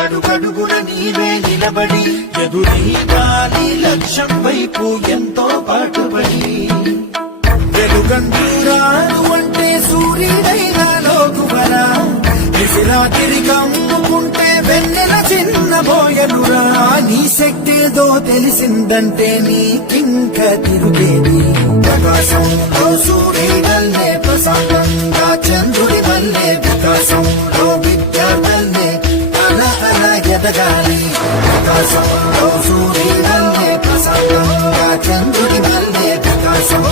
అడుగడుగున నీవే నిలబడి ఎదురీగాలి లక్ష్యం వైపు ఎంతో పాటుపడి వెలుగందురాను అంటే సూర్యుడైనా లోకువరా దిశలా తిరిగి అమ్ముకుంటే వెన్నెల చిన్నబోయనురా నీ శక్తితో తెలిసిందంటే నీకింక తిరుగేది ప్రకాశంలో సూర్యుడల్లే ప్రశాంతంగా చంద్రుడి వల్లే వికాసంలో విద్యార్థులే అల అల ఎదగాలి వికాసంలో సూర్యుడల్లే ప్రశాంతంగా చంద్రుడి వల్లే వికాసం